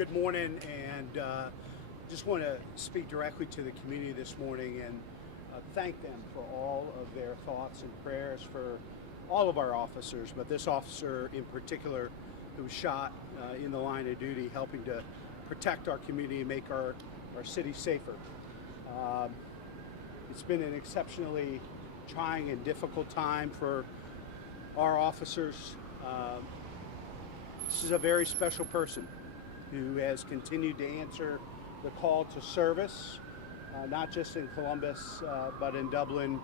Good morning, and just want to speak directly to the community this morning and thank them for all of their thoughts and prayers for all of our officers, but this officer in particular who was shot in the line of duty, helping to protect our community and make our city safer. It's been an exceptionally trying and difficult time for our officers. This is a very special person who has continued to answer the call to service, not just in Columbus, but in Dublin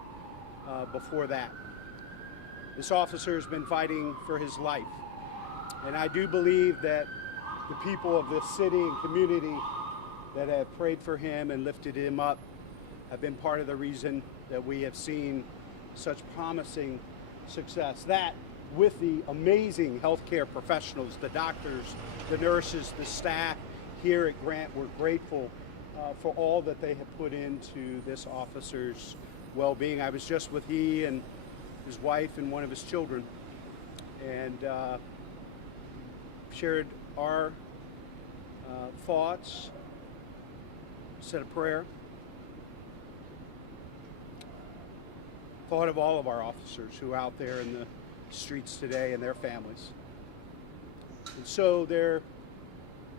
before that. This officer has been fighting for his life, and I do believe that the people of this city and community that have prayed for him and lifted him up have been part of the reason that we have seen such promising success. That, with the amazing healthcare professionals, the doctors, the nurses, the staff here at Grant, we're grateful for all that they have put into this officer's well-being. I was just with he and his wife and one of his children, and shared our thoughts, said a prayer, thought of all of our officers who are out there in the streets today and their families. And so there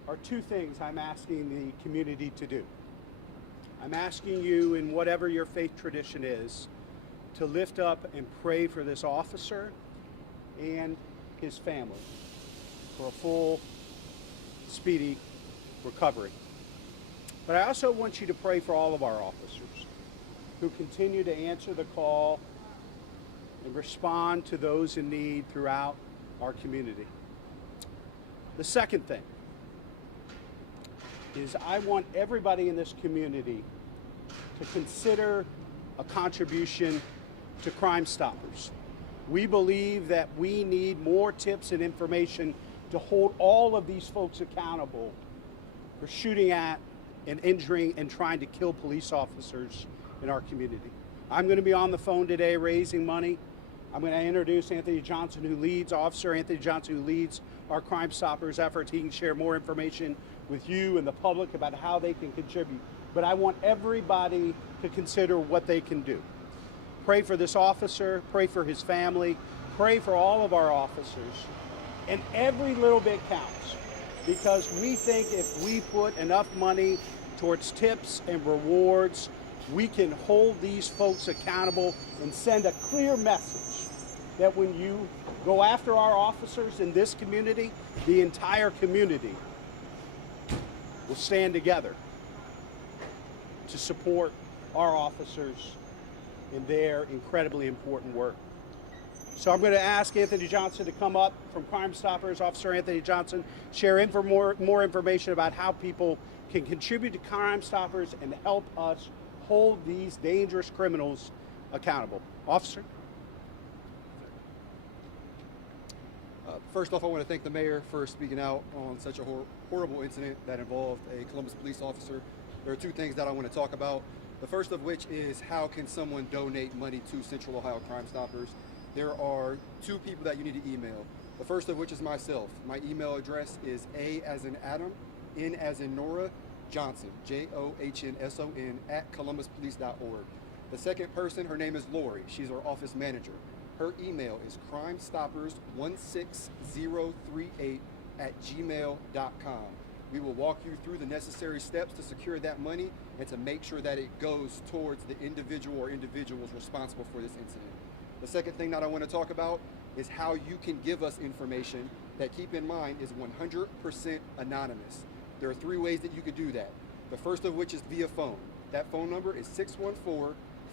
are two things I'm asking the community to do. I'm asking you, in whatever your faith tradition is, to lift up and pray for this officer and his family for a full, speedy recovery. But I also want you to pray for all of our officers who continue to answer the call and respond to those in need throughout our community. The second thing is I want everybody in this community to consider a contribution to Crime Stoppers. We believe that we need more tips and information to hold all of these folks accountable for shooting at and injuring and trying to kill police officers in our community. I'm going to be on the phone today raising money. I'm going to introduce Anthony Johnson, Officer Anthony Johnson, who leads our Crime Stoppers efforts. He can share more information with you and the public about how they can contribute. But I want everybody to consider what they can do. Pray for this officer, pray for his family, pray for all of our officers, and every little bit counts, because we think if we put enough money towards tips and rewards, we can hold these folks accountable and send a clear message that when you go after our officers in this community, the entire community will stand together to support our officers in their incredibly important work. So I'm going to ask Anthony Johnson to come up from Crime Stoppers. Officer Anthony Johnson, share more information about how people can contribute to Crime Stoppers and help us hold these dangerous criminals accountable. Officer? First off, I want to thank the mayor for speaking out on such a horrible incident that involved a Columbus police officer. There are two things that I want to talk about. The first of which is, how can someone donate money to Central Ohio Crime Stoppers? There are two people that you need to email. The first of which is myself. My email address is A as in Adam, N as in Nora, Johnson, JOHNSON, at columbuspolice.org. The second person, her name is Lori. She's our office manager. Her email is crimestoppers16038 at gmail.com. We will walk you through the necessary steps to secure that money and to make sure that it goes towards the individual or individuals responsible for this incident. The second thing that I want to talk about is how you can give us information that, keep in mind, is 100% anonymous. There are three ways that you could do that. The first of which is via phone. That phone number is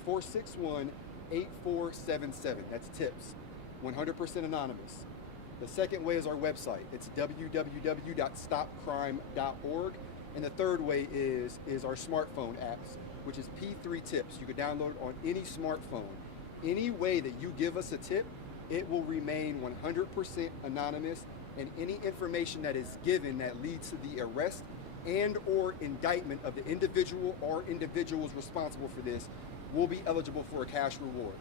614-461-8477. That's tips, 100% anonymous. The second way is our website. It's www.stopcrime.org. And the third way is our smartphone apps, which is P3 Tips. You can download on any smartphone. Any way that you give us a tip, it will remain 100% anonymous, and any information that is given that leads to the arrest and or indictment of the individual or individuals responsible for this will be eligible for a cash reward.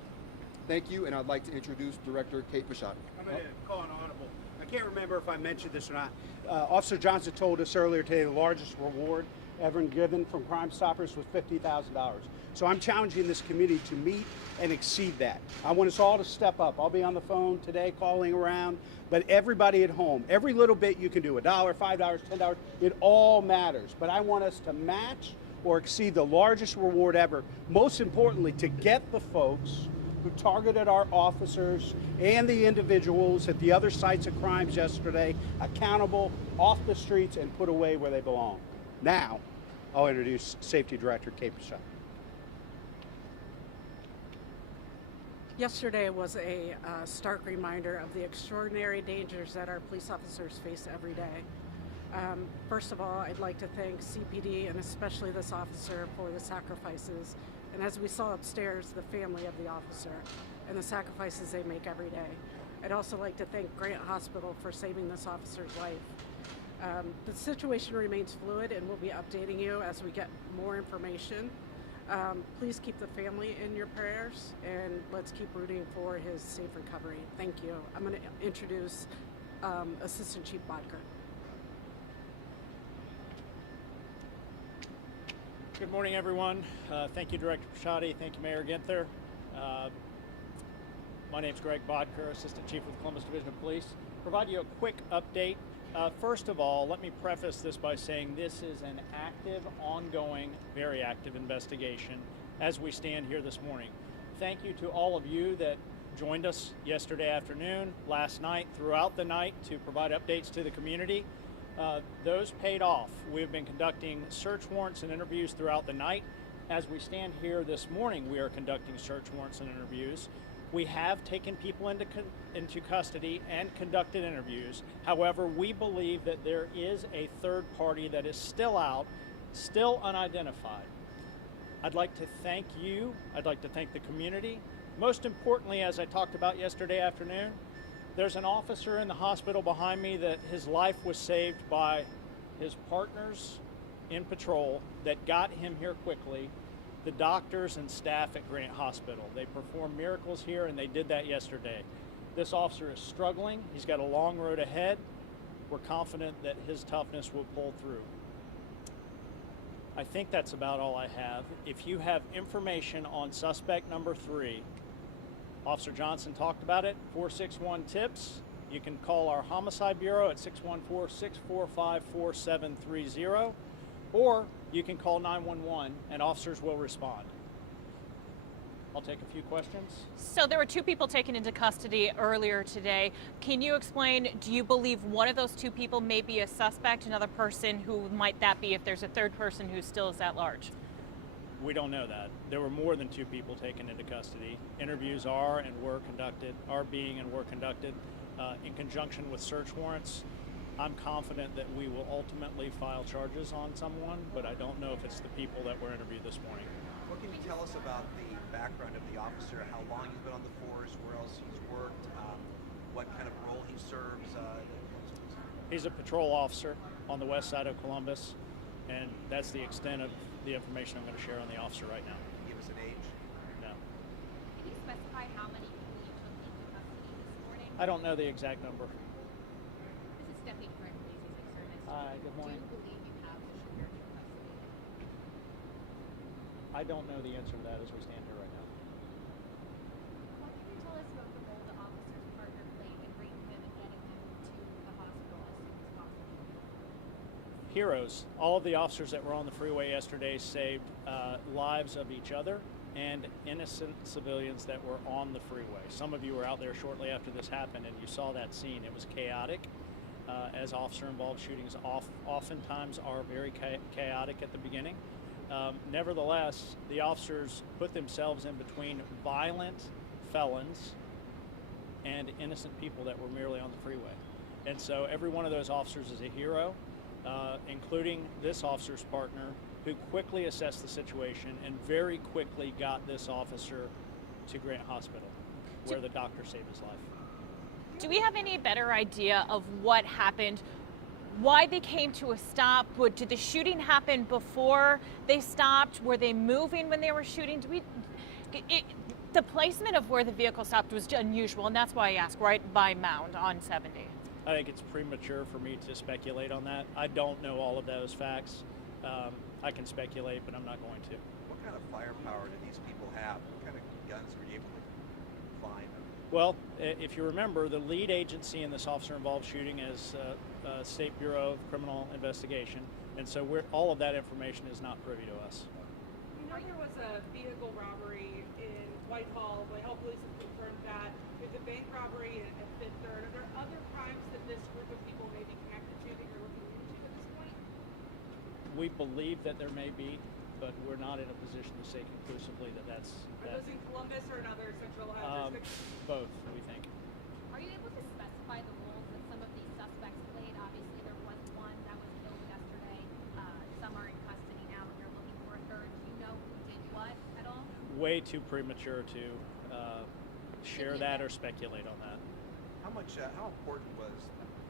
Thank you, and I'd like to introduce Director Kate Pashad. I'm going to call an audible. I can't remember if I mentioned this or not. Officer Johnson told us earlier today the largest reward ever given from Crime Stoppers was $50,000. So I'm challenging this committee to meet and exceed that. I want us all to step up. I'll be on the phone today calling around, but everybody at home, every little bit you can do, $1, $5, $10, it all matters. But I want us to match or exceed the largest reward ever. Most importantly, to get the folks who targeted our officers and the individuals at the other sites of crimes yesterday accountable, off the streets, and put away where they belong. Now, I'll introduce Safety Director Kate Pichot. Yesterday was a stark reminder of the extraordinary dangers that our police officers face every day. First of all, I'd like to thank CPD and especially this officer for the sacrifices, and as we saw upstairs, the family of the officer and the sacrifices they make every day. I'd also like to thank Grant Hospital for saving this officer's life. The situation remains fluid and we'll be updating you as we get more information. Please keep the family in your prayers and let's keep rooting for his safe recovery. Thank you. I'm going to introduce Assistant Chief Bodker. Good morning, everyone. Thank you, Director Pichot. Thank you, Mayor Ginther. My name is Greg Bodker, Assistant Chief of the Columbus Division of Police. Provide you a quick update. First of all, let me preface this by saying this is an active, ongoing, very active investigation as we stand here this morning. Thank you to all of you that joined us yesterday afternoon, last night, throughout the night to provide updates to the community. Those paid off. We've been conducting search warrants and interviews throughout the night. As we stand here this morning, we are conducting search warrants and interviews. We have taken people into custody and conducted interviews. However, we believe that there is a third party that is still out, still unidentified. I'd like to thank you. I'd like to thank the community. Most importantly, as I talked about yesterday afternoon, there's an officer in the hospital behind me that his life was saved by his partners in patrol that got him here quickly, the doctors and staff at Grant Hospital. They perform miracles here and they did that yesterday. This officer is struggling. He's got a long road ahead. We're confident that his toughness will pull through. I think that's about all I have. If you have information on suspect number 3, Officer Johnson talked about it, 461-TIPS. You can call our Homicide Bureau at 614-645-4730, or you can call 911 and officers will respond. I'll take a few questions. So there were 2 people taken into custody earlier today. Can you explain, do you believe one of those 2 people may be a suspect, another person? Who might that be if there's a third person who still is at large? We don't know that. There were more than 2 people taken into custody. Interviews are being and were conducted in conjunction with search warrants. I'm confident that we will ultimately file charges on someone, but I don't know if it's the people that were interviewed this morning. What can you tell us about the background of the officer, how long he's been on the force, where else he's worked, what kind of role he serves? He's a patrol officer on the west side of Columbus, and that's the extent of the information I'm going to share on the officer right now. Can you give us an age? No. Can you specify how many people you took into custody this morning? I don't know the exact number. This is Stephanie from Police Service. Hi, good morning. Do you believe you have the shooter in custody? I don't know the answer to that as we stand here right now. What can you tell us about the role the officer's partner played in bringing him and getting him to the hospital as soon as possible? Heroes. All of the officers that were on the freeway yesterday saved lives of each other and innocent civilians that were on the freeway. Some of you were out there shortly after this happened and you saw that scene. It was chaotic, as officer-involved shootings oftentimes are very chaotic at the beginning. Nevertheless, the officers put themselves in between violent felons and innocent people that were merely on the freeway. And so every one of those officers is a hero, including this officer's partner, who quickly assessed the situation and very quickly got this officer to Grant Hospital, where the doctor saved his life. Do we have any better idea of what happened? Why they came to a stop? Did the shooting happen before they stopped? Were they moving when they were shooting? The placement of where the vehicle stopped was unusual, and that's why I asked, right by Mound on 70. I think it's premature for me to speculate on that. I don't know all of those facts. I can speculate, but I'm not going to. What kind of firepower do these people have? What kind of guns were you able to find? Well, if you remember, the lead agency in this officer-involved shooting is State Bureau of Criminal Investigation, and so all of that information is not privy to us. We know there was a vehicle robbery in Whitehall. Whitehall police have confirmed that. There's a bank robbery at Fifth Third. Are there other crimes that this group of people may be connected to that you're looking into at this point? We believe that there may be, but we're not in a position to say conclusively that that's Are those in Columbus or another Central Ohio jurisdiction? both, we think. Are you able to specify the roles that some of these suspects played? Obviously, there was one that was killed yesterday. Some are in custody now, and you're looking for a third. Do you know who did what at all? Way too premature to share that or speculate on that. How important was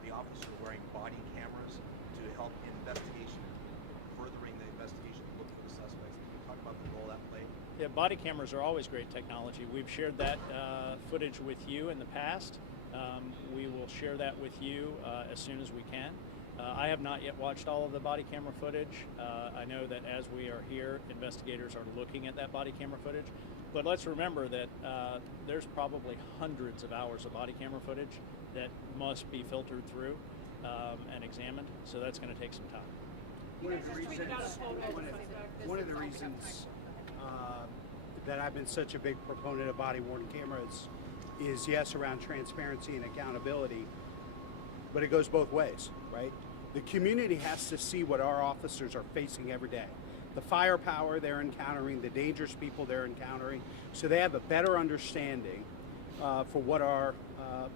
the officer wearing body cameras to help investigation, furthering the investigation to look for the suspects? Can you talk about the role that played? Yeah, body cameras are always great technology. We've shared that footage with you in the past. We will share that with you as soon as we can. I have not yet watched all of the body camera footage. I know that as we are here, investigators are looking at that body camera footage. But let's remember that there's probably hundreds of hours of body camera footage that must be filtered through and examined. So that's going to take some time. One of the reasons, that I've been such a big proponent of body-worn cameras is, yes, around transparency and accountability, but it goes both ways, right? The community has to see what our officers are facing every day. The firepower they're encountering, the dangerous people they're encountering, so they have a better understanding for what our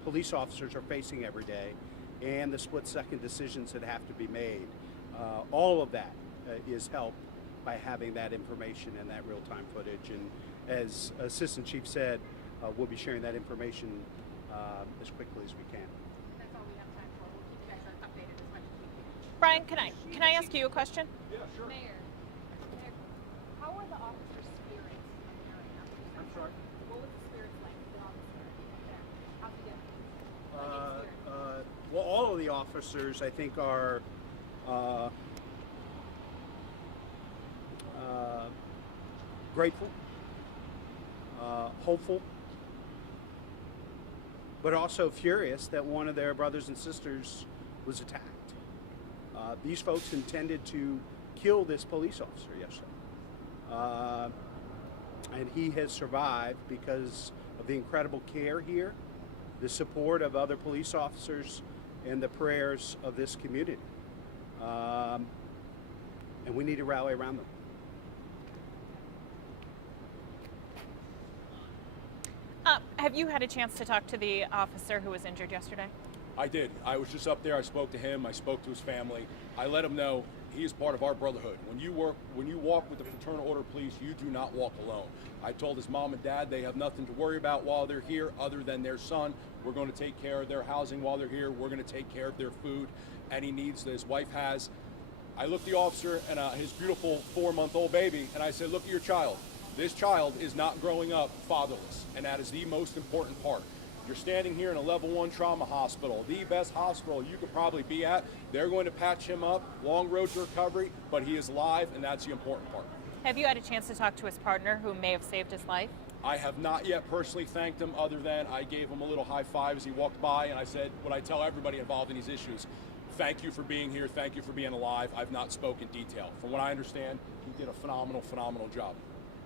police officers are facing every day and the split-second decisions that have to be made. All of that is helped by having that information and that real-time footage. And as Assistant Chief said, we'll be sharing that information as quickly as we can. That's all we have time for. We'll keep you guys updated as much as we can. Brian, can I ask you a question? Yeah, sure. Mayor, how are the officers' spirits comparing after this? I'm sorry? What was the spirits like with the officer up there? How'd you get? Well, all of the officers, I think, are grateful, hopeful, but also furious that one of their brothers and sisters was attacked. These folks intended to kill this police officer yesterday. And he has survived because of the incredible care here, the support of other police officers, and the prayers of this community. And we need to rally around them. Have you had a chance to talk to the officer who was injured yesterday? I did. I was just up there. I spoke to him. I spoke to his family. I let him know he is part of our brotherhood. When you walk with the Fraternal Order of Police, you do not walk alone. I told his mom and dad they have nothing to worry about while they're here other than their son. We're going to take care of their housing while they're here. We're going to take care of their food, any needs that his wife has. I looked the officer and his beautiful 4-month-old baby, and I said, look at your child. This child is not growing up fatherless, and that is the most important part. You're standing here in a level 1 trauma hospital, the best hospital you could probably be at. They're going to patch him up, long road to recovery, but he is alive, and that's the important part. Have you had a chance to talk to his partner who may have saved his life? I have not yet personally thanked him, other than I gave him a little high five as he walked by, and I said what I tell everybody involved in these issues: thank you for being here, thank you for being alive. I've not spoken detail. From what I understand, he did a phenomenal job.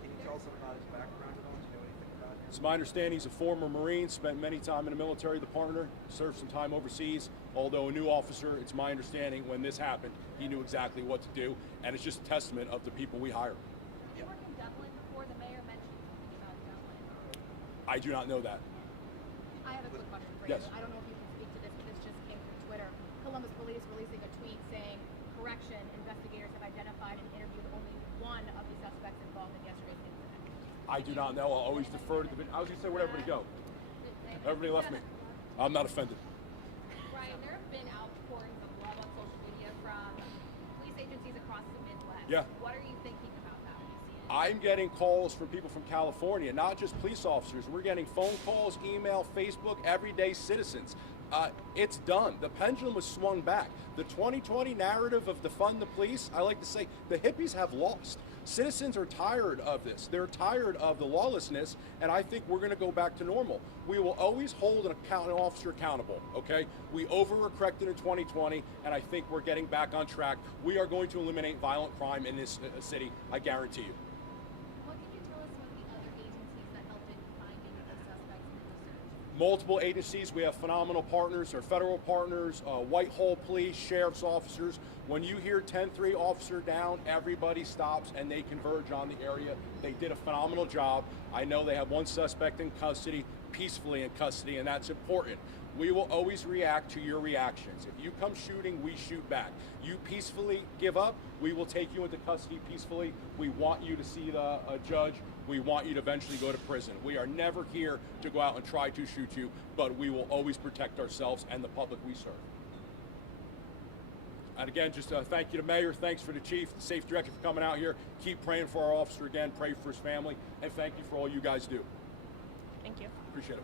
Can you tell us about his background at all? Do you know anything about him? It's my understanding he's a former Marine, spent many time in the military, the partner, served some time overseas. Although a new officer, it's my understanding when this happened, he knew exactly what to do, and it's just a testament of the people we hire. You worked in Dublin before. The mayor mentioned something about Dublin. I do not know that. I have a quick question for Yes. you. I don't know if you can speak to this, but this just came through Twitter. Columbus Police releasing a tweet saying, correction, investigators have identified and interviewed only one of the suspects involved in yesterday's incident. I do not know. I'll always defer to the. I was going to say, where'd everybody go? Everybody left me. I'm not offended. Brian, there have been outpourings of love on social media from police agencies across the Midwest. Yeah. What are you thinking about that when you see it? I'm getting calls from people from California, not just police officers. We're getting phone calls, email, Facebook, everyday citizens. It's done. The pendulum was swung back. The 2020 narrative of defund the police, I like to say, the hippies have lost. Citizens are tired of this. They're tired of the lawlessness, and I think we're going to go back to normal. We will always hold an officer accountable, okay? We overcorrected in 2020, and I think we're getting back on track. We are going to eliminate violent crime in this city, I guarantee you. What can you tell us about the other agencies that helped in finding the suspects in the search? Multiple agencies. We have phenomenal partners. Our federal partners, Whitehall Police, sheriff's officers. When you hear 10-3 officer down, everybody stops and they converge on the area. They did a phenomenal job. I know they have one suspect in custody, peacefully in custody, and that's important. We will always react to your reactions. If you come shooting, we shoot back. You peacefully give up, we will take you into custody peacefully. We want you to see the judge. We want you to eventually go to prison. We are never here to go out and try to shoot you, but we will always protect ourselves and the public we serve. And again, just thank you to Mayor, thanks for the Chief, the Safe Director for coming out here. Keep praying for our officer again, pray for his family, and thank you for all you guys do. Thank you. Appreciate it.